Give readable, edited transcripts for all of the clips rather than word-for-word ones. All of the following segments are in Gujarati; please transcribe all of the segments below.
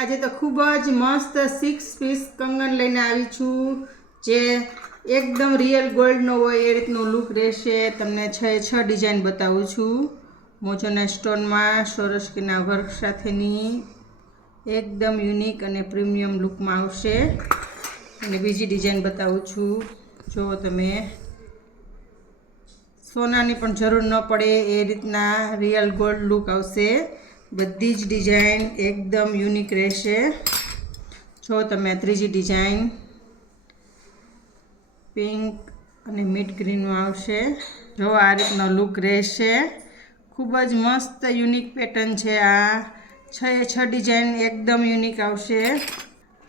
આજે તો ખૂબ જ મસ્ત 6 પીસ કંગન લઈને આવી છું જે એકદમ રિયલ ગોલ્ડનો હોય એ રીતનો લુક રહેશે। તમને 6 ડિઝાઇન બતાવું છું। મોજાના સ્ટોનમાં સોરસ્કીના વર્ક સાથેની એકદમ યુનિક અને પ્રીમિયમ લુકમાં આવશે। અને બીજી ડિઝાઇન બતાવું છું। જો તમે સોનાની પણ જરૂર ન પડે એ રીતના રિયલ ગોલ્ડ લુક આવશે। બધી જ ડિઝાઇન એકદમ યુનિક રહેશે। જો તમે ત્રીજી ડિઝાઇન પિંક અને મિડ ગ્રીનમાં આવશે। જો આ રીતનો લુક રહેશે। ખૂબ જ મસ્ત યુનિક પેટર્ન છે। આ 6 ડિઝાઇન એકદમ યુનિક આવશે।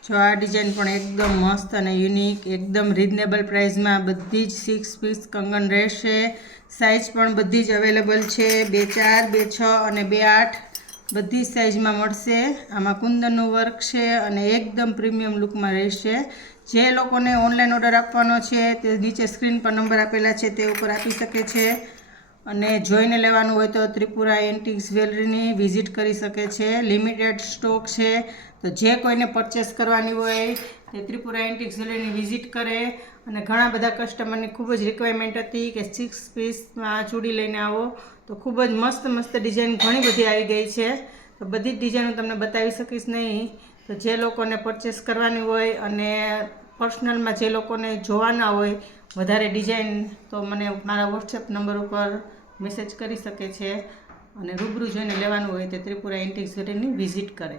જો આ ડિઝાઇન પણ એકદમ મસ્ત અને યુનિક એકદમ રિઝનેબલ પ્રાઇસમાં બધી જ 6 પીસ કંગન રહેશે। સાઇઝ પણ બધી જ અવેલેબલ છે। 2 4 2 6 અને 2 8 બધી સાઇઝમાં મળશે। આમાં કુંદનનું વર્ક છે અને એકદમ પ્રીમિયમ લુકમાં રહેશે। જે લોકોને ઓનલાઈન ઓર્ડર આપવાનો છે તે નીચે સ્ક્રીન પર નંબર આપેલા છે તે ઉપર આપી શકે છે। અને જોઈને લેવાનું હોય તો ત્રિપુરા એન્ટિક્સ જ્વેલરીની વિઝિટ કરી શકે છે। લિમિટેડ સ્ટોક છે તો જે કોઈને પરચેસ કરવાની હોય તે ત્રિપુરા એન્ટિક્સ જ્વેલરીની વિઝિટ કરે। અને ઘણા બધા કસ્ટમરની ખૂબ જ રિક્વાયરમેન્ટ હતી કે 6 પીસમાં ચૂડી લઈને આવો તો ખૂબ જ મસ્ત મસ્ત ડિઝાઇન ઘણી બધી આવી ગઈ છે। તો બધી જ ડિઝાઇન હું તમને બતાવી શકીશ નહીં। તો જે લોકોને પરચેસ કરવાની હોય અને પર્સનલમાં જે લોકોને જોવાના હોય વધારે ડિઝાઇન તો મને મારા વોટ્સએપ નંબર ઉપર મેસેજ કરી શકે છે। અને રૂબરૂ જોઈને લેવાનું હોય તે ત્રિપુરા એન્ટિક્સ જ્વેલરીની વિઝિટ કરે।